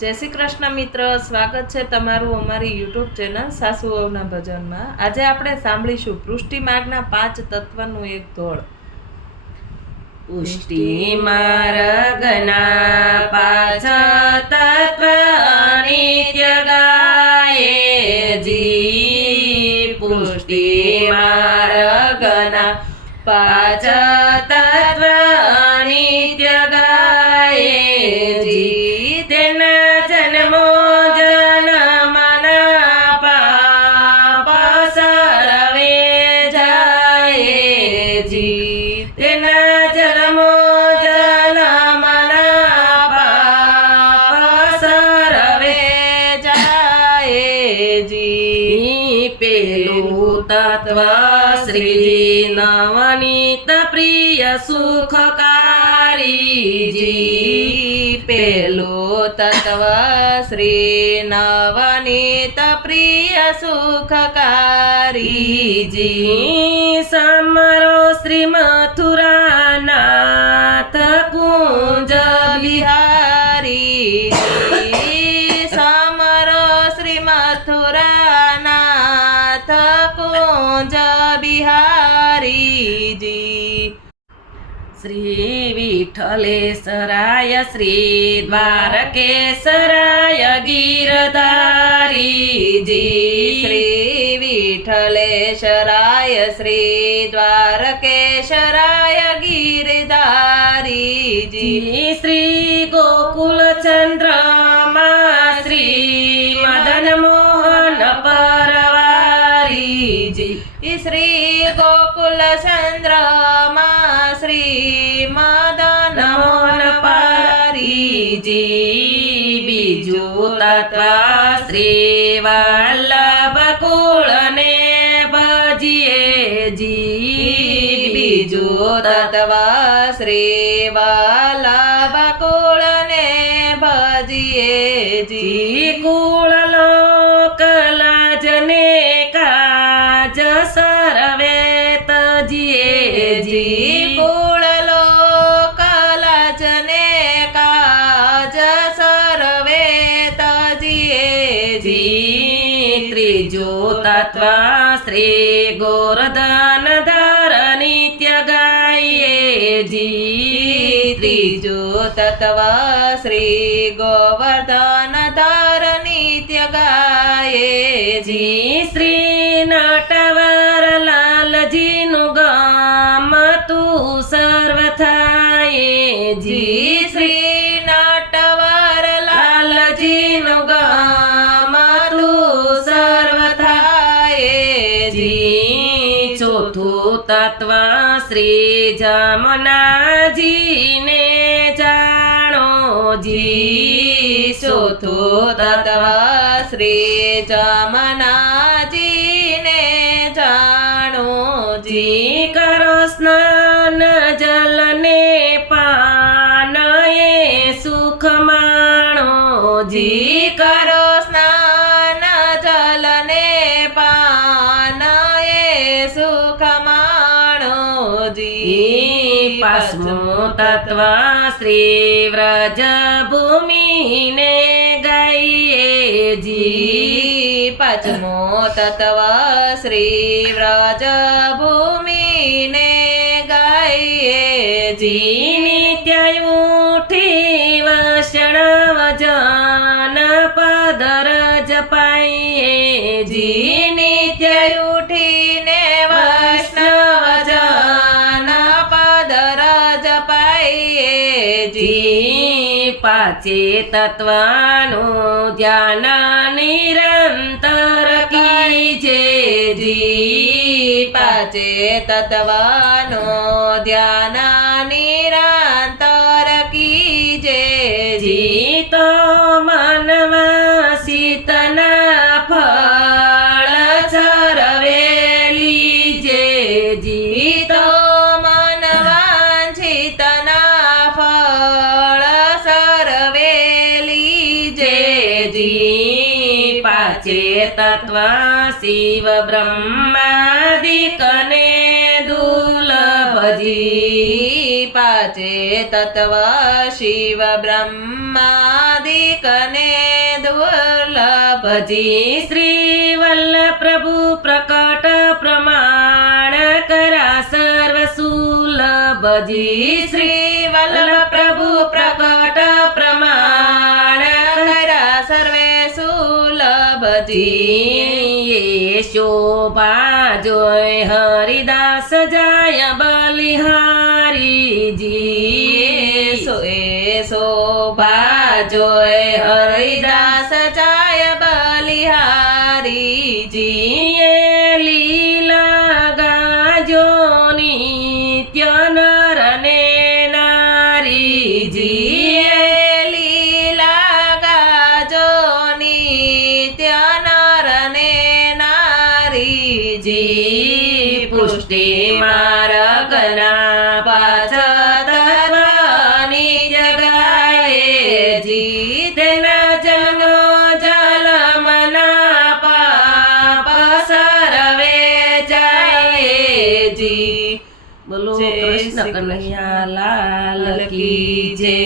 જય શ્રી કૃષ્ણ મિત્ર, સ્વાગત છે તમારું અમારી યુટ્યુબ ચેનલ સાસુ વહુના ભજનમાં। આજે આપણે સાંભળીશું પુષ્ટિ માર્ગના 5 તત્વનું એક ધોળ। પુષ્ટિ માર્ગના 5 તત્વ અનિત્ય ગાયેજી। પુષ્ટિ માર્ગના 5 તત્વ અનિત્ય ગાયેજી। તેના જન્મો જન્મના પાપ સરવે જાયેજી। તેના જન્મો જન્મના પાપ સરવે જાયેજી। પેલું તત્વ શ્રીજી નવનીત પ્રિય સુખકારીજી। પેલું તત્વ શ્રી નવનીત પ્રિય સુખકારીજી। સમરો શ્રી મથુરાનાથ કુંજ બિહારી। સમરો શ્રી મથુરાનાથ કુંજ બિહારીજી। શ્રી વિઠ્ઠલેશ્વરાય શ્રી દ્વારકેશ્વરાય ગિરધારીજી। શ્રી વિઠ્ઠલેશ્વરાય શ્રી દ્વારકેશ્વરાય ગિરધારીજી। શ્રી ગોકુલચંદ્રમાં શ્રી મદન મોહન પરવારીજી। શ્રી ગોકુલ ચંદ્રમાં શ્રી મદન મોહન પારીજી। બીજું તત્વ શ્રી વલ્લભ કુળને ભજીએજી। બીજું તત્વ શ્રી વલ્લભ કુળને ભજીએજી। કુળ લોક લાજને કાજ સરવે તજીએજી। કુળ લોક લાજને કાજ સરવે તજીએજી। ત્રીજું તત્વ શ્રી ગોરધન ધર નિત્ય ગાયેજી। ત્રીજું તત્વ શ્રી ગોવર્ધન ધર નિત્ય ગાયેજી। શ્રી નટવર લાલજીનું ગામ તું સર્વ થાયેજી। શ્રી નટવર લાલજીનું ગામ તું સર્વ થાયેજી। ચોથું તત્વ શ્રી જમનાજીને જાણોજી। ચોથું તત્વ શ્રી જમનાજીને જાણોજી। કરો સ્નાન જલને પાન એ સુખ માણોજી। કરો સ્નાન જલને પાન એ સુખ માણોજી। પાંચમું તત્વ શ્રી વ્રજ ભૂમિને ગાયેજી। પાંચમું તત્વ શ્રી વ્રજ ભૂમિને ગાયેજી। નિત્ય ઉઠી વૈષ્ણવ જન પદર જપાયેજી। નિત્ય ઉઠીને વૈષ્ણવ જન પદર જપાયેજી। પાંચે તત્વનું ધ્યાન નિરંતર કીજેજી। પાંચે તત્વનો ધ્યાન નિરંતર કીજેજી। તો મનમાં સીતના ફળ સરવે લીજેજી। તો મન વાંછિતના ફળ સરવે લીજેજી। પાંચે તત્વ શિવ બ્રહ્માદિકને દુર્લભ સુલભજી પાંચે તત્વ શિવ બ્રહ્માદિકને દુર્લભજી ભજી શ્રી વલ્લભ પ્રભુ પ્રકટ પ્રમાણ કરા સર્વ સુલભજી શ્રી વલ્લભ પ્રભુ પ્રકટ પ્રમાણ કરા સર્વે સુલભજી એ શોભા જોઈ હરિદાસ જાય બલિહારીજી એ શોભા જોય હરિદાસ જાય બલિહારીજી એ લીલા ગાજો નિત્ય નર ને નારીજી એ લીલા ગાજો નિત્ય નર ને નારીજી પુષ્ટિ માર્ગના પાછ તત્વની જગાએજી તેના જન્મો જલમના પાપ સરવે જાયજી બોલો જય કૃષ્ણ શ્રી કનૈયા લાલ કી જય.